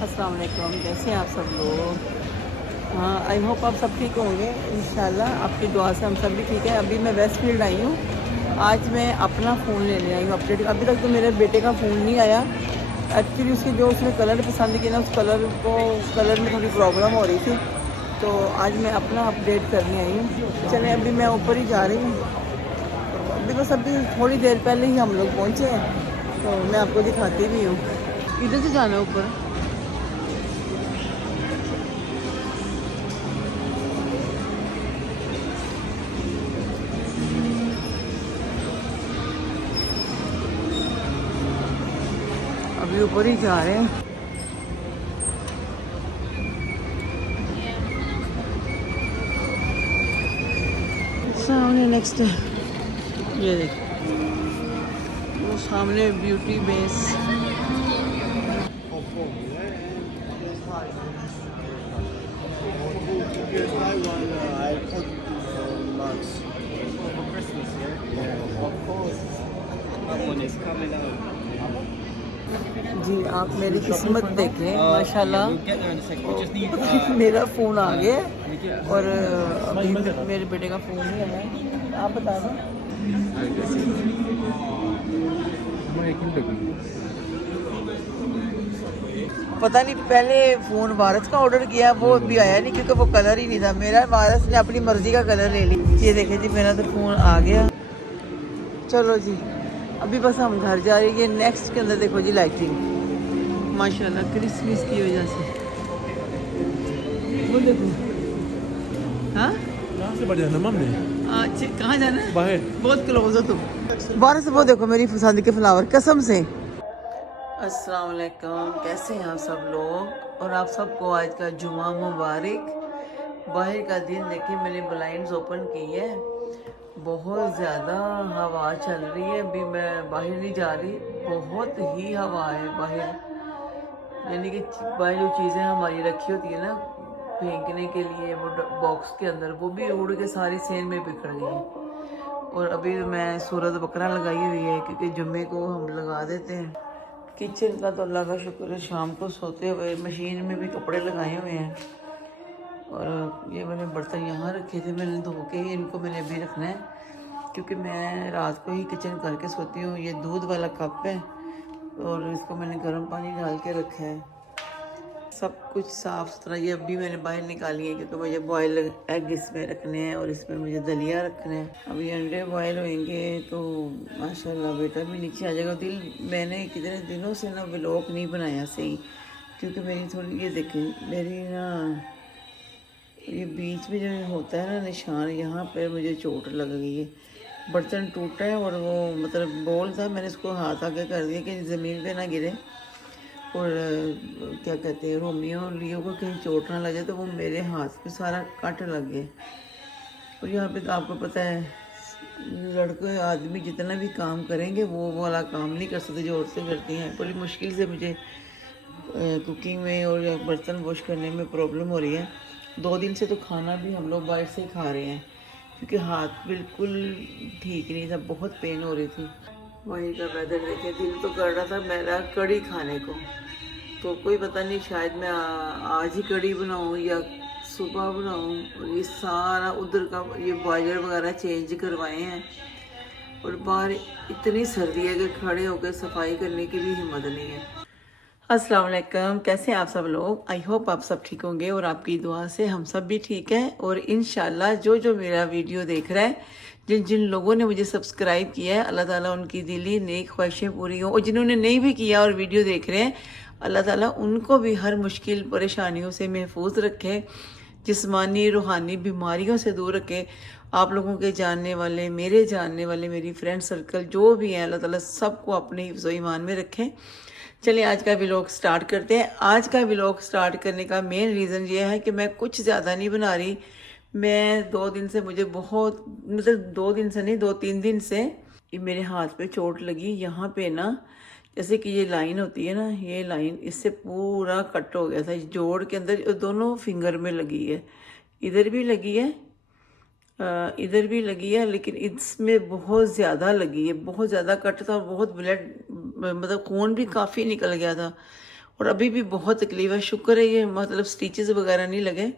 अस्सलाम वालेकुम, कैसे हैं आप सब लोग। हाँ, आई होप आप सब ठीक होंगे इंशाल्लाह। आपकी दुआ से हम सब भी ठीक है। अभी मैं वेस्ट फील्ड आई हूँ। आज मैं अपना फ़ोन लेने आई हूँ अपडेट। अभी तक तो मेरे बेटे का फ़ोन नहीं आया। एक्चुअली उसकी जो उसने कलर पसंद किया ना, उस कलर में थोड़ी प्रॉब्लम हो रही थी, तो आज मैं अपना अपडेट करने आई हूँ। चलें, अभी मैं ऊपर ही जा रही हूँ। अभी थोड़ी देर पहले ही हम लोग पहुँचे हैं, तो मैं आपको दिखाती भी हूँ। इधर से जाना है ऊपर। अभी ऊपर ही जा रहे हैं। सामने नेक्स्ट है, ये देख, वो सामने ब्यूटी बेस। जी, आप मेरी किस्मत देखें माशाल्लाह। मेरा फ़ोन आ गया है और अभी तक मेरे बेटे का फ़ोन नहीं आया है। आप बता दो। पता नहीं, पहले फ़ोन वारस का ऑर्डर किया, वो अभी आया नहीं क्योंकि वो कलर ही नहीं था। मेरा वारस ने अपनी मर्ज़ी का कलर ले ली। ये देखें जी, मेरा तो फ़ोन आ गया। चलो जी, अभी बस हम घर जा रहे हैं। ये नेक्स्ट के अंदर देखो जी, लाइटिंग माशाल्लाह क्रिसमस की वजह से। वो देखो। हाँ, कहाँ से बढ़ जाना मम्मी? अच्छा कहाँ जाना है? बाहर। बहुत क्लोज हो तुम। बाहर से वो देखो मेरी पसंद के फ्लावर, कसम से। अस्सलाम वालेकुम, कैसे हैं आप सब लोग। और आप सबको आज का जुमा मुबारक। बाहर का दिन देखिए, मैंने ब्लाइंड्स ओपन की है। बहुत ज़्यादा हवा चल रही है। अभी मैं बाहर नहीं जा रही, बहुत ही हवा है बाहर। यानी कि बाहर जो चीज़ें हमारी रखी होती है ना फेंकने के लिए, वो बॉक्स के अंदर, वो भी उड़ के सारी सेन में बिखर गई है। और अभी मैं सूरत बकरा लगाई हुई है क्योंकि जुम्मे को हम लगा देते हैं। किचन का तो अल्लाह का शुक्र है, शाम को सोते हुए मशीन में भी कपड़े लगाए हुए हैं। और ये मैंने बर्तन यहाँ रखे थे, मैंने धो के ही इनको मैंने अभी रखना है क्योंकि मैं रात को ही किचन करके सोती हूँ। ये दूध वाला कप है और इसको मैंने गर्म पानी डाल के रखा है। सब कुछ साफ़ सुथरा। ये अभी मैंने बाहर निकाली है क्योंकि मुझे बॉयल एग इसमें रखने हैं और इसमें मुझे दलिया रखना है। अभी अंडे बॉयल होंगे तो माशाल्लाह बेटा भी नीचे आ जाएगा। मैंने कितने दिनों से ना व्लॉग नहीं बनाया सही, क्योंकि मेरी थोड़ी, ये देखें मेरी ना, ये बीच में जो होता है ना निशान, यहाँ पर मुझे चोट लग गई है। बर्तन टूटा है और वो मतलब बोल था, मैंने इसको हाथ आगे कर दिया कि ज़मीन पे ना गिरे। और क्या कहते हैं, रोमियो और लियो को कहीं चोट ना लगे, तो वो मेरे हाथ पे सारा कट लग गए। और यहाँ पे तो आपको पता है, लड़के आदमी जितना भी काम करेंगे वो वाला काम नहीं कर सकते जो औरतें करती हैं। बड़ी मुश्किल से मुझे कुकिंग में और या बर्तन वॉश करने में प्रॉब्लम हो रही है। 2 दिन से तो खाना भी हम लोग बाहर से खा रहे हैं क्योंकि हाथ बिल्कुल ठीक नहीं था, बहुत पेन हो रही थी। वहीं का वेदर देखे, दिल तो कर रहा था मेरा कड़ी खाने को, तो कोई पता नहीं, शायद मैं आज ही कड़ी बनाऊं या सुबह बनाऊं। और ये सारा उधर का ये बॉयलर वगैरह चेंज करवाए हैं और बाहर इतनी सर्दी है कि खड़े होकर सफाई करने की भी हिम्मत नहीं है। अस्सलाम वालेकुम, कैसे हैं आप सब लोग। आई होप आप सब ठीक होंगे और आपकी दुआ से हम सब भी ठीक हैं। और इंशाल्लाह जो जो मेरा वीडियो देख रहा है, जिन जिन लोगों ने मुझे सब्सक्राइब किया है, अल्लाह ताला उनकी दिली नेक ख्वाहिशें पूरी हों। और जिन्होंने नहीं भी किया और वीडियो देख रहे हैं, अल्लाह ताला उनको भी हर मुश्किल परेशानियों से महफूज रखे, जिस्मानी रूहानी बीमारियों से दूर रखे। आप लोगों के जानने वाले, मेरे जानने वाले, मेरी फ्रेंड सर्कल जो भी हैं, अल्लाह ताला सबको अपने हिफ्ज़ व ईमान में रखें। चलिए आज का व्लॉग स्टार्ट करते हैं। आज का व्लॉग स्टार्ट करने का मेन रीज़न ये है कि मैं कुछ ज़्यादा नहीं बना रही। मैं 2 दिन से, मुझे बहुत, मतलब 2 दिन से नहीं, 2-3 दिन से ये मेरे हाथ पे चोट लगी। यहाँ पे ना, जैसे कि ये लाइन होती है ना, ये लाइन इससे पूरा कट हो गया था। इस जोड़ के अंदर दोनों फिंगर में लगी है, इधर भी लगी है, इधर भी लगी है, लेकिन इसमें बहुत ज़्यादा लगी है। बहुत ज़्यादा कट था, बहुत ब्लड, मतलब खून भी काफ़ी निकल गया था। और अभी भी बहुत तकलीफ़ है। शुक्र है ये मतलब स्टिचेस वगैरह नहीं लगे,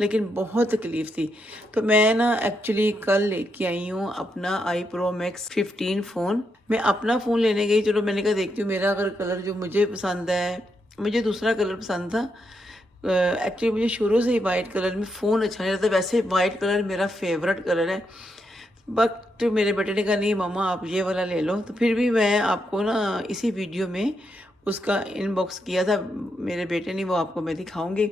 लेकिन बहुत तकलीफ़ थी। तो मैं ना एक्चुअली कल लेके आई हूँ अपना आई प्रो मैक्स 15 फ़ोन। मैं अपना फ़ोन लेने गई, चलो मैंने कहा देखती हूँ मेरा अगर कलर जो मुझे पसंद है, मुझे दूसरा कलर पसंद था। एक्चुअली मुझे शुरू से ही वाइट कलर में फ़ोन अच्छा नहीं लगता, वैसे वाइट कलर मेरा फेवरेट कलर है। बट मेरे बेटे ने कहा नहीं मम्मा आप ये वाला ले लो, तो फिर भी मैं आपको ना इसी वीडियो में उसका इनबॉक्स किया था मेरे बेटे ने, वो आपको मैं दिखाऊंगी।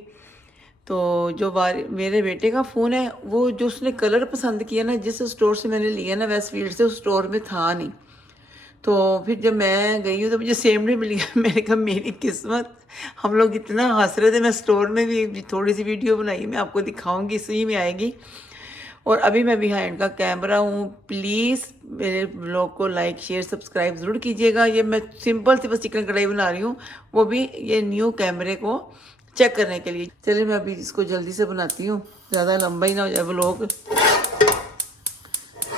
तो जो मेरे बेटे का फ़ोन है, वो जो उसने कलर पसंद किया ना, जिस स्टोर से मैंने लिया ना वेस्टफील्ड से, उस स्टोर में था नहीं। तो फिर जब मैं गई हूँ तो मुझे सेम नहीं मिल गया। मैंने कहा मेरी किस्मत। हम लोग इतना हंस रहे थे, मैं स्टोर में भी थोड़ी सी वीडियो बनाई, मैं आपको दिखाऊंगी, इसी में आएगी। और अभी मैं बिहाइंड का कैमरा हूँ। प्लीज़ मेरे ब्लॉग को लाइक शेयर सब्सक्राइब ज़रूर कीजिएगा। ये मैं सिंपल सी बस चिकन कढ़ाई बना रही हूँ, वो भी ये न्यू कैमरे को चेक करने के लिए। चलिए मैं अभी इसको जल्दी से बनाती हूँ, ज़्यादा लंबा ही ना हो जाए व्लॉग।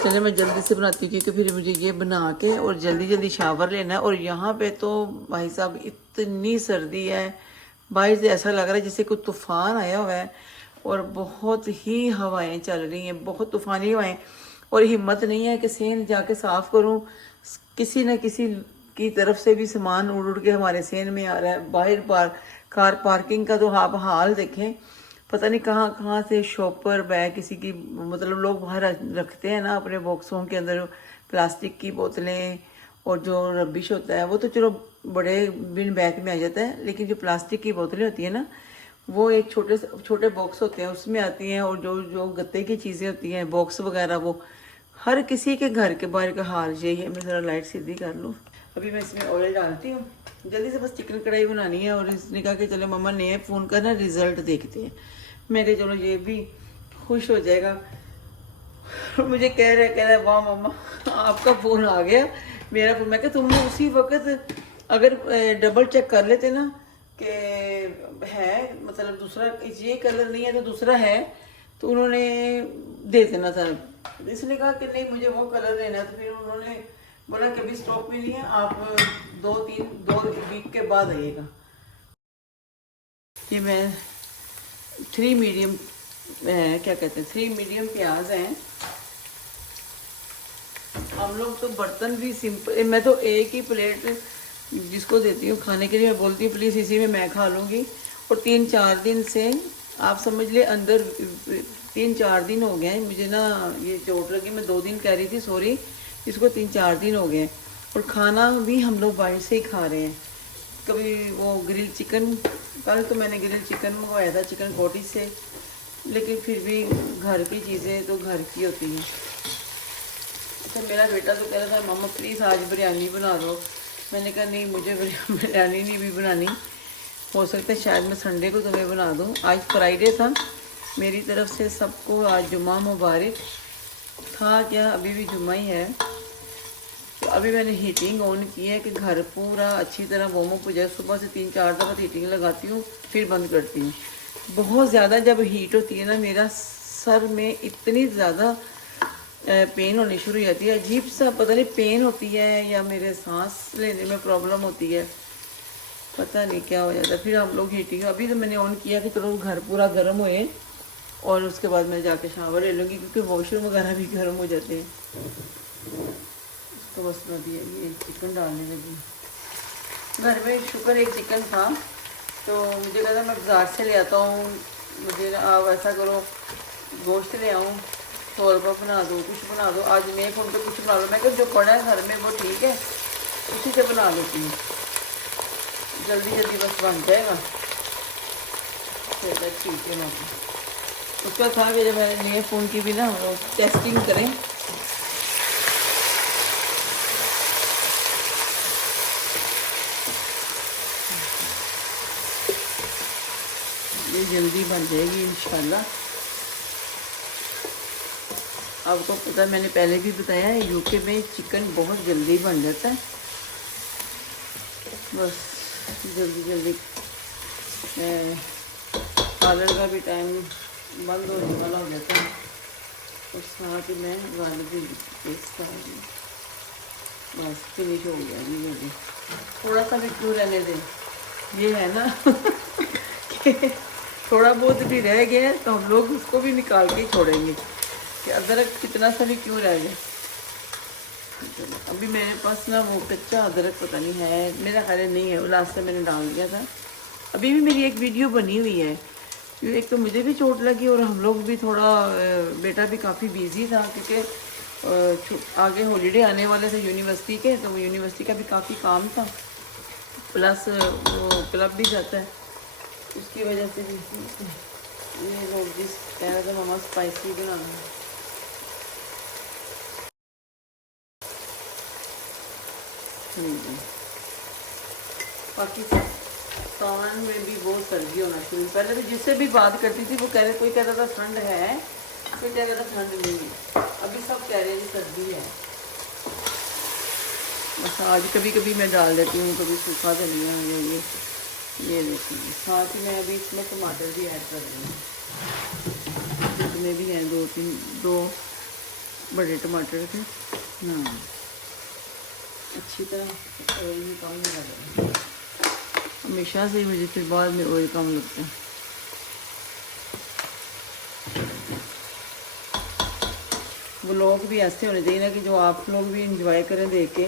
चलिए मैं जल्दी से बनाती हूँ क्योंकि फिर मुझे ये बना के और जल्दी जल्दी शावर लेना है। और यहाँ पे तो भाई साहब इतनी सर्दी है, बाहर से ऐसा लग रहा है जैसे कोई तूफ़ान आया हुआ है, और बहुत ही हवाएं चल रही हैं, बहुत तूफ़ानी हवाएं। और हिम्मत नहीं है कि सेन जाके साफ़ करूँ, किसी न किसी की तरफ से भी सामान उड़ उड़ के हमारे सेन में आ रहा है। बाहर कार पार्किंग का तो आप हाल देखें, पता नहीं कहाँ कहाँ से शॉपर बैग किसी की, मतलब लोग बाहर रखते हैं ना अपने बॉक्सों के अंदर प्लास्टिक की बोतलें, और जो रबिश होता है वो तो चलो बड़े बिन बैग में आ जाता है, लेकिन जो प्लास्टिक की बोतलें होती है ना, वो एक छोटे छोटे बॉक्स होते हैं उसमें आती हैं। और जो जो गत्ते की चीज़ें होती हैं, बॉक्स वगैरह, वो हर किसी के घर के बाहर का हाल यही है। मैं ज़रा लाइट सीधी कर लूँ। अभी मैं इसमें ऑयल डालती हूँ, जल्दी से बस चिकन कढ़ाई बनानी है। और इसने कहा कि चलो मम्मा नए फ़ोन का ना रिज़ल्ट देखते हैं। मैं कहा चलो ये भी खुश हो जाएगा। मुझे कह रहे वाह मम्मा आपका फ़ोन आ गया, मेरा फ़ोन। मैं कहा तुमने उसी वक्त अगर डबल चेक कर लेते ना कि है, मतलब दूसरा ये कलर नहीं है तो दूसरा है, तो उन्होंने दे देना था। इसने कहा कि नहीं मुझे वो कलर लेना है, तो फिर उन्होंने बोला कि अभी स्टॉक में नहीं है, आप 2 वीक के बाद आइएगा। ये मैं 3 मीडियम क्या कहते हैं 3 मीडियम प्याज हैं। हम लोग तो बर्तन भी सिंपल, मैं तो एक ही प्लेट जिसको देती हूँ खाने के लिए, मैं बोलती हूँ प्लीज़ इसी में मैं खा लूँगी। और 3-4 दिन से आप समझ ले अंदर 3-4 दिन हो गए हैं मुझे ना ये चोट लगी। मैं 2 दिन कह रही थी सॉरी, इसको 3-4 दिन हो गए हैं। और खाना भी हम लोग बाहर से ही खा रहे हैं। कभी वो ग्रिल चिकन, कल तो मैंने ग्रिल चिकन मंगवाया था चिकन कोटी से, लेकिन फिर भी घर की चीज़ें तो घर की होती हैं। तो मेरा बेटा तो कह रहा था मम्मा प्लीज़ आज बिरयानी बना दो। मैंने कहा नहीं मुझे बिरयानी नहीं भी बनानी, हो सकता है शायद मैं संडे को तुम्हें बना दूँ। आज फ्राइडे था, मेरी तरफ से सबको आज जुम्मा मुबारक था क्या, अभी भी जुम्मा ही है। तो अभी मैंने हीटिंग ऑन की है कि घर पूरा अच्छी तरह वार्म अप हो जाए। सुबह से 3-4 दफ़ा हीटिंग लगाती हूँ फिर बंद करती हूँ। बहुत ज़्यादा जब हीट होती है ना, मेरा सर में इतनी ज़्यादा पेन होनी शुरू हो जाती है, अजीब सा पता नहीं पेन होती है या मेरे सांस लेने में प्रॉब्लम होती है, पता नहीं क्या हो जाता है। फिर हम लोग हीटिंग अभी तो मैंने ऑन किया कि चलो घर पूरा गर्म होए, और उसके बाद मैं जाके शावर ले लूँगी क्योंकि वॉशरूम वगैरह भी गर्म हो जाते हैं। तो बस मैं भी ये चिकन डालने लगी। घर में शुक्र एक चिकन था, तो मुझे लगा मैं बाज़ार से ले आता हूँ, मुझे आप ऐसा करो गोश्त ले आऊँ, शोरबा बना दो, कुछ बना दो। आज मैं फ़ोन पे कुछ बना दो, मैं कहा जो पड़ा है घर में वो ठीक है, उसी से बना लेती हूँ, जल्दी जल्दी बस बन जाएगा। चलो ठीक है। मैं उसका था कि जब मैंने नए फ़ोन की भी ना टेस्टिंग करें, ये जल्दी बन जाएगी इंशाल्लाह। आपको पता है मैंने पहले भी बताया है यूके में चिकन बहुत जल्दी बन जाता है। बस जल्दी जल्दी पार्लर का भी टाइम बंद होने वाला हो जाता है, और साथ ही मैं गाने भी पेस्ट कर रही हूँ। बस फिनिश हो गया जी जल्दी, थोड़ा सा भी क्यों रहने दें, ये है ना कि थोड़ा बहुत भी रह गया तो हम लोग उसको भी निकाल के ही छोड़ेंगे कि अदरक कितना सा भी क्यों रह गया। अभी मेरे पास ना वो कच्चा अदरक पता नहीं है, मेरा ख्याल नहीं है, वो लास्ट से मैंने डाल दिया था। अभी भी मेरी एक वीडियो बनी हुई है, एक तो मुझे भी चोट लगी और हम लोग भी थोड़ा, बेटा भी काफ़ी बिजी था क्योंकि आगे हॉलीडे आने वाले थे यूनिवर्सिटी के, तो यूनिवर्सिटी का भी काफ़ी काम था, प्लस वो क्लब भी जाता है, उसकी वजह से भी ये लोग जिस कह रहे थे मामा स्पाइसी बनाना। पाकिस्तान में भी बहुत सर्दी होना शुरू, पहले तो जिससे भी बात करती थी वो कह रहे, कोई कहता था ठंड है, कोई कह रहा था ठंड नहीं है, अभी सब कह रहे हैं कि सर्दी है। बस आज कभी कभी मैं डाल देती हूँ, कभी सूखा धनिया ये देखिए। साथ ही मैं अभी इसमें टमाटर भी ऐड कर रही हूँ, इसमें भी हैं दो बड़े टमाटर थे ना, अच्छी तरह ऑयल भी कम लगा दें, हमेशा से मुझे फिर बाद में ऑयल कम लगता है। व्लॉग भी ऐसे होने चाहिए ना कि जो आप लोग भी इंजॉय करें देख के,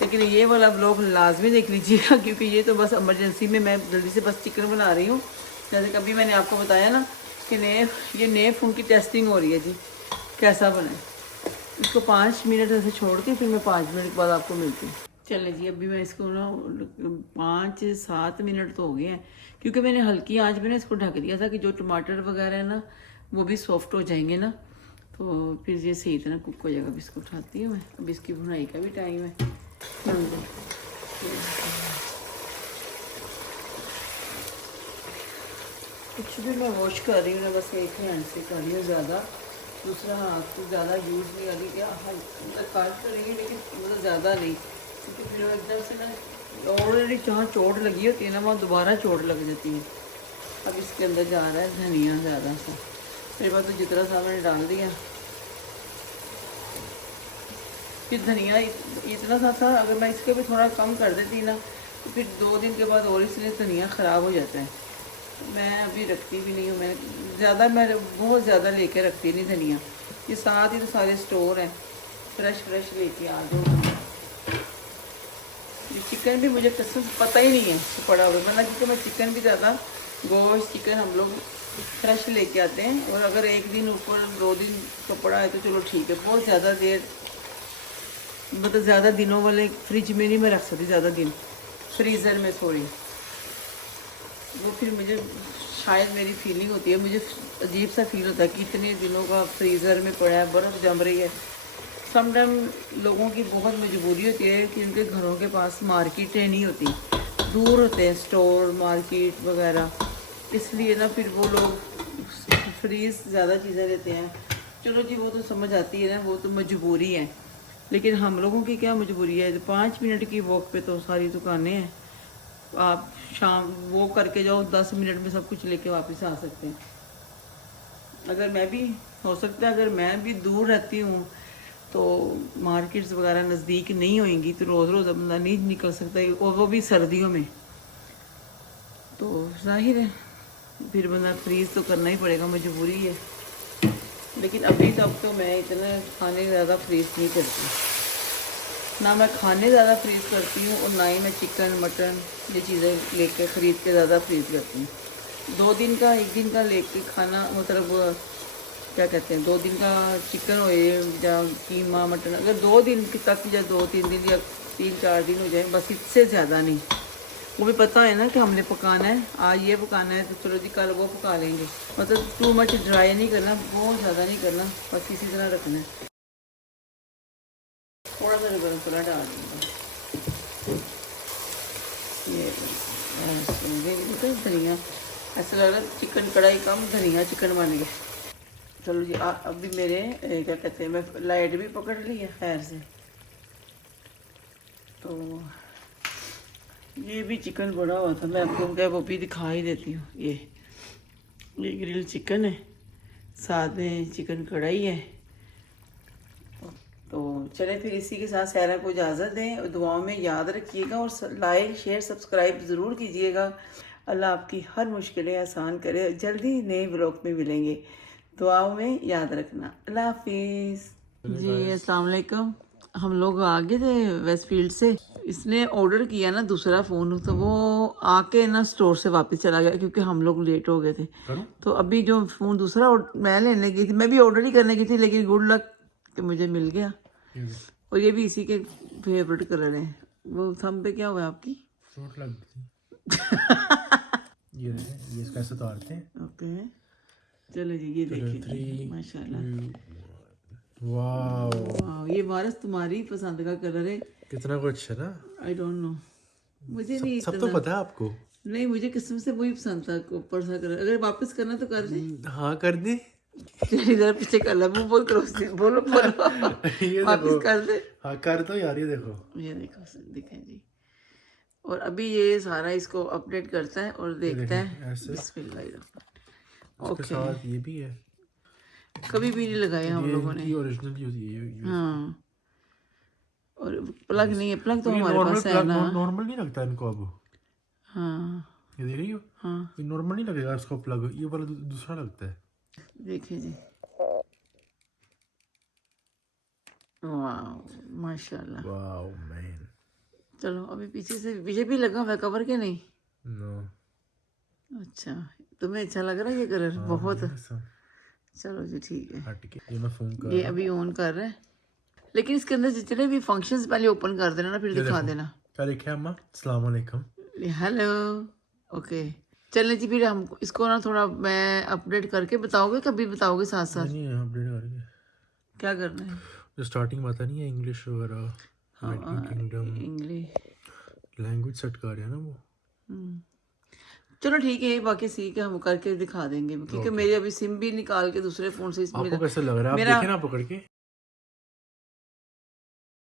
लेकिन ये वाला व्लॉग लाजमी देख लीजिएगा क्योंकि ये तो बस इमरजेंसी में मैं जल्दी से बस चिकन बना रही हूँ। जैसे कभी मैंने आपको बताया ना कि ये नए फ़ोन की टेस्टिंग हो रही है जी, कैसा बने। इसको 5 मिनट ऐसे छोड़ के फिर मैं 5 मिनट के बाद आपको मिलती हूँ। चले जी, अभी मैं इसको ना 5-7 मिनट तो हो गए हैं क्योंकि मैंने हल्की आंच में ना इसको ढक दिया था कि जो टमाटर वगैरह है ना वो भी सॉफ्ट हो जाएंगे ना, तो फिर ये सही तरह कुक हो जाएगा। अभी इसको उठाती हूँ मैं, अभी इसकी भुनाई का भी टाइम है। कुछ भी मैं वॉश कर रही हूँ ना, बस एक हैंड से कर रही हूँ, ज़्यादा दूसरा हाथ तो ज़्यादा यूज़ नहीं कर रही, क्या काट करेंगे लेकिन मतलब ज़्यादा नहीं, क्योंकि फिर एकदम से ना ऑलरेडी जहाँ चोट लगी होती है ना वहाँ दोबारा चोट लग जाती है। अब इसके अंदर जा रहा है धनिया ज़्यादा सा, मेरे पास तो जितना सा मैंने डाल दिया। फिर धनिया इतना सा था, अगर मैं इसके भी थोड़ा कम कर देती ना तो फिर 2 दिन के बाद और इसलिए धनिया ख़राब हो जाता है। मैं अभी रखती भी नहीं हूँ, मैं बहुत ज़्यादा लेके रखती नहीं धनिया, ये साथ ही तो सारे स्टोर हैं, फ्रेश लेके आ जाओ। ये चिकन भी मुझे कसम पता ही नहीं है पड़ा हुआ, वरना क्योंकि मैं चिकन भी ज़्यादा गोश्त चिकन हम लोग फ्रेश लेके आते हैं, और अगर 1 दिन ऊपर 2 दिन का पड़ा है तो चलो ठीक है, बहुत ज़्यादा देर मतलब ज़्यादा दिनों वाले फ्रिज में नहीं मैं रख सकती, ज़्यादा दिन फ्रीज़र में, सॉरी, वो फिर मुझे शायद मेरी फीलिंग होती है, मुझे अजीब सा फील होता है कि इतने दिनों का फ्रीज़र में पड़ा है, बर्फ़ जम रही है। समटाइम लोगों की बहुत मजबूरी होती है कि उनके घरों के पास मार्केटें नहीं होती, दूर होते हैं स्टोर मार्केट वगैरह, इसलिए ना फिर वो लोग फ्रीज़ ज़्यादा चीज़ें लेते हैं। चलो जी, वो तो समझ आती है ना, वो तो मजबूरी है, लेकिन हम लोगों की क्या मजबूरी है। 5 मिनट की वॉक पे तो सारी दुकानें हैं, आप शाम वो करके जाओ 10 मिनट में सब कुछ लेके वापस आ सकते हैं। अगर मैं भी हो सकता है, अगर मैं भी दूर रहती हूँ तो मार्केट्स वगैरह नज़दीक नहीं होंगी तो रोज़ रोज़ बंदा नहीं निकल सकता, और वो भी सर्दियों में, तो जाहिर है फिर बंदा फ्रीज़ तो करना ही पड़ेगा, मजबूरी है। लेकिन अभी तक तो मैं इतना खाने ज़्यादा फ्रीज़ नहीं करती, ना मैं खाने ज़्यादा फ्रीज़ करती हूँ और ना ही मैं चिकन मटन ये चीज़ें लेके ख़रीद के ज़्यादा फ्रीज़ करती हूँ। 2 दिन का 1 दिन का लेके खाना, मतलब क्या कहते हैं, 2 दिन का चिकन हो या कीमा मटन, अगर 2 दिन तक या 2-3 दिन या 3-4 दिन हो जाए बस, इससे ज़्यादा नहीं। वो भी पता है ना कि हमने पकाना है, आज ये पकाना है तो चलो जी कल वो पका लेंगे, मतलब टू मच ड्राई नहीं करना, बहुत ज़्यादा नहीं करना, बस इसी तरह रखना है। थोड़ा सा गरम मसाला डाल दूँगा, ये धनिया, ऐसा लग रहा है चिकन कढ़ाई कम धनिया चिकन बन गया। चलो जी, अभी मेरे क्या कहते हैं, मैं लाइट भी पकड़ ली है खैर से, तो ये भी चिकन बड़ा हुआ था, मैं आपको क्या वो भी दिखा ही देती हूँ। ये ग्रिल चिकन है, साथ में चिकन कढ़ाई है, तो चले फिर इसी के साथ सैरा को इजाज़त दें और दुआओं में याद रखिएगा और लाइक शेयर सब्सक्राइब ज़रूर कीजिएगा। अल्लाह आपकी हर मुश्किलें आसान करे। जल्दी नए व्लॉग में मिलेंगे, दुआओं में याद रखना। अल्लाह हाफिज़ जी। अस्सलाम वालेकुम। हम लोग आ गए थे वेस्टफील्ड से। इसने ऑर्डर किया ना दूसरा फ़ोन, तो वो आके ना स्टोर से वापस चला गया क्योंकि हम लोग लेट हो गए थे। तो अभी जो फ़ोन दूसरा मैं लेने गई थी, मैं भी ऑर्डर ही करने गई थी, लेकिन गुड लक कि मुझे मिल गया। और ये भी इसी के फेवरेट कलर है। वो थंब पे क्या हुआ है आपकी? चोट लग गई ये इसका ऐसे उतारते हैं। ओके चलो जी, ये देखिए माशाल्लाह। वाह, ये वारस तुम्हारी पसंद का कलर है। कितना कुछ है ना। आई डोंट नो, मुझे नहीं सब तो इतना पता है आपको। नहीं, मुझे किस्म से वही पसंद था ऊपर सा कलर। अगर वापस करना तो कर दे। हाँ कर दे। चलिए इधर पीछे कर ला, मुंह बोल करो, बोलो बोलो ये वापस देखो, कर दे। हाँ कर दो यार, ये देखो। ये देखो दिखें जी। और अभी ये सारा इसको अपडेट करता है और देखता है। ऐसे बिस्मिल्लाह। उसके साथ ये भी है, कभी भी नहीं लगाए हम लोगों ने। ये ओरिजिनल यूज ये हाँ, और प्लग नहीं है, प्लग तो ये हमारे पास है ना। नॉर्मल नहीं लगता इनको अब। हाँ ये देख रही हो, हाँ ये नॉर्मल नहीं लगेगा इसको प्लग, ये वाला दूसरा लगता है। देखिए जी, वाह माशाल्लाह। Wow man. चलो अभी पीछे भी लगा हुआ है कवर के नहीं। नो, अच्छा, तुम्हें अच्छा लग रहा है ये कलर? बहुत। चलो जी ठीक है, हट के ये मैं फोन कर ये अभी ऑन कर रहे हैं, लेकिन इसके अंदर जितने भी फंक्शंस पहले ओपन कर देना ना, फिर दिखा देना। क्या लिखा है अम्मा? अस्सलाम वालेकुम। हेलो। ओके चलने जी, फिर हम इसको ना थोड़ा मैं अपडेट करके बताओगे, कभी बताओगे साथ साथ नहीं अपडेट करेंगे, क्या करना है? जो स्टार्टिंग में आता नहीं है इंग्लिश वगैरह, United kingdom English language set कर रहे हैं ना वो। चलो ठीक है, बाकी सी के हम करके दिखा देंगे, क्योंकि मेरी अभी सिम भी निकाल के दूसरे फोन से इसमें आपको कैसा लग रहा है? आप मेरा देखें ना पकड़ के।